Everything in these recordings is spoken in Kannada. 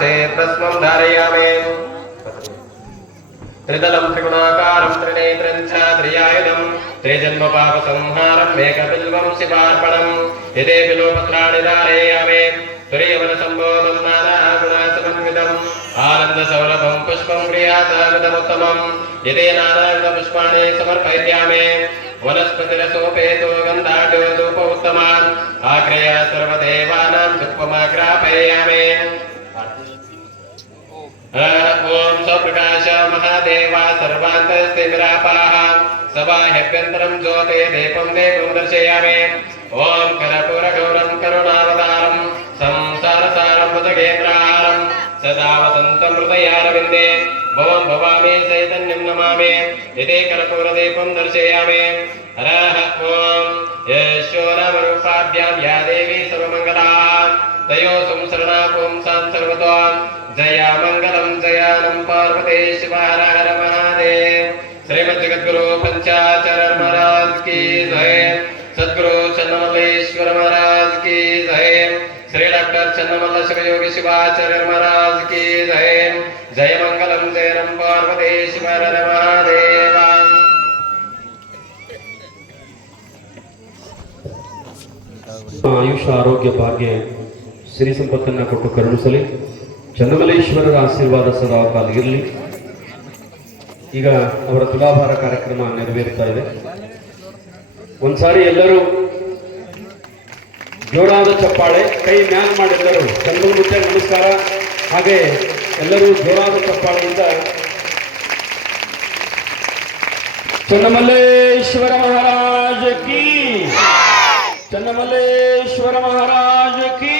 चेत्तस्मं धारयामि त्रिदलं त्रिगुणाकारं त्रिनेत्रं च त्रियायुधं त्रिजन्मपापसंहारम् एकबिल्वं शिवार्पणम् यदे बिलोपत्राणि धारयामि तुरीयवनसम्बोधं नानागुणासमन्वितम् आनन्दसौरभं पुष्पं क्रियातामिदमुत्तमम् यदि नानाविधपुष्पाणि समर्पयिष्यामि वनस्पतिरसोपेतो गन्धाढ्यो धूप उत्तमान् आग्रय सर्वदेवानां धूपमाग्रापयामि ॐ स्वप्रकाश महादेवा सर्वान्तस्तिमिरापाः सबाह्यभ्यन्तरं ज्योते दीपं दीपं दर्शयामि। ॐ कर्पूरगौरं करुणावतारं, संसारसारं भुजगेन्द्रहारं सदा वसन्तं हृदयारविन्दे भवं भवामि, चैतन्यं नमामि। इति कर्पूरदीपं दर्शयामि। हरः ॐ यशोरवरूपाभ्यां या देवी सर्वमङ्गलाः। संसरणा पुंसां सर्वतो। जया मङ्गलं जयानं पार्वती शिव हर हर महादेव श्रीमद जगद्गुरु पंचाचरण महाराज की जय सद्गुरु चन्नमल्लेश्वर महाराज की जय श्री डॉक्टर चन्नमल्ल शिवयोगी शिवाचार्य महाराज की जय जय मंगलम जय रम पार्वती शिव हर हर महादेव ಆಯುಷ ಆರೋಗ್ಯ ಭಾಗ್ಯ ಸಿರಿ ಸಂಪತ್ತನ್ನ ಕೊಟ್ಟು ಕರುಣಿಸಲಿ ಚನ್ನಮಲ್ಲೇಶ್ವರರ ಆಶೀರ್ವಾದ ಸದಾ ಕಾಲ ಇರಲಿ. ಈಗ ಅವರ ತುಲಾಭಾರ ಕಾರ್ಯಕ್ರಮ ನೆರವೇರ್ತಾ ಇದೆ. ಒಂದ್ಸಾರಿ ಎಲ್ಲರೂ ಜೋರಾದ ಚಪ್ಪಾಳೆ, ಕೈ ಮ್ಯಾನ್ ಮಾಡಿ ಎಲ್ಲರೂ ಚಂದ್ರ ಮುತ್ತೆ ನಮಸ್ಕಾರ. ಹಾಗೆ ಎಲ್ಲರೂ ಜೋರಾದ ಚಪ್ಪಾಳೆಯಿಂದ ಚನ್ನಮಲ್ಲೇಶ್ವರ ಮಹಾರಾಜ ಕೀ ಚನ್ನಮಲ್ಲೇಶ್ವರ ಮಹಾರಾಜ ಕೀ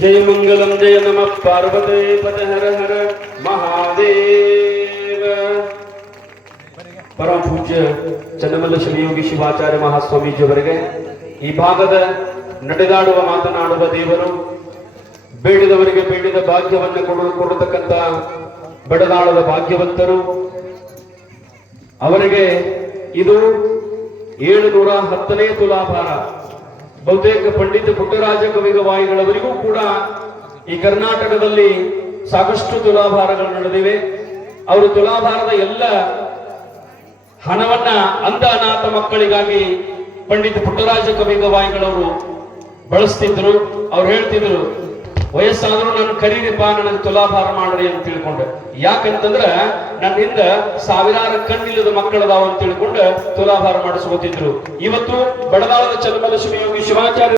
ಜಯ ಮಂಗಲಂ ಜಯ ನಮ, ಪಾರ್ವತೇ ಪದ ಹರ ಹರ, ಮಹಾದೇವ. ಪರಮ ಪೂಜ್ಯ ಚನ್ನಮಲ್ಲ ಶಿವಯೋಗಿ ಶಿವಾಚಾರ್ಯ ಮಹಾಸ್ವಾಮೀಜಿಯವರಿಗೆ, ಈ ಭಾಗದ ನಡೆದಾಡುವ, ಮಾತನಾಡುವ ದೇವರು, ಬೇಡಿದವರಿಗೆ ಬೇಡಿದ ಭಾಗ್ಯವನ್ನು ಕೊಡು, ಕೊಡತಕ್ಕಂತ ಬಡದಾಳದ ಭಾಗ್ಯವಂತರು, ಅವರಿಗೆ ಇದು ಏಳುನೂರ ಹತ್ತನೇ ತುಲಾಭಾರ. ಬಹುತೇಕ ಪಂಡಿತ ಪುಟ್ಟರಾಜ ಕವಿಗವಾಯಿಗಳವರಿಗೂ ಕೂಡ ಈ ಕರ್ನಾಟಕದಲ್ಲಿ ಸಾಕಷ್ಟು ತುಲಾಭಾರಗಳು ನಡೆದಿವೆ. ಅವರು ತುಲಾಭಾರದ ಎಲ್ಲ ಹಣವನ್ನ ಅಂಧ ಅನಾಥ ಮಕ್ಕಳಿಗಾಗಿ ಪಂಡಿತ ಪುಟ್ಟರಾಜ ಕವಿಗವಾಯಿಗಳವರು ಬಳಸ್ತಿದ್ರು. ಅವ್ರು ಹೇಳ್ತಿದ್ರು ವಯಸ್ಸಾದ್ರೂ ನಾನು ಕರೀರಿಪ್ಪ, ನನಗೆ ತುಲಾಭಾರ ಮಾಡ್ರಿ ಅಂತ ತಿಳ್ಕೊಂಡೆ. ಯಾಕಂತಂದ್ರ ನನ್ನ ಹಿಂದ ಸಾವಿರಾರು ಕಣ್ಣಿಲ್ಲದ ಮಕ್ಕಳದಾವ ಅಂತ ತಿಳ್ಕೊಂಡು ತುಲಾಭಾರ ಮಾಡಿಸ್ಕೋತಿದ್ರು. ಇವತ್ತು ಬಡದಾಳದ ಚನ್ನಮಲ್ಲ ಯೋಗಿ ಶಿವಾಚಾರ್ಯ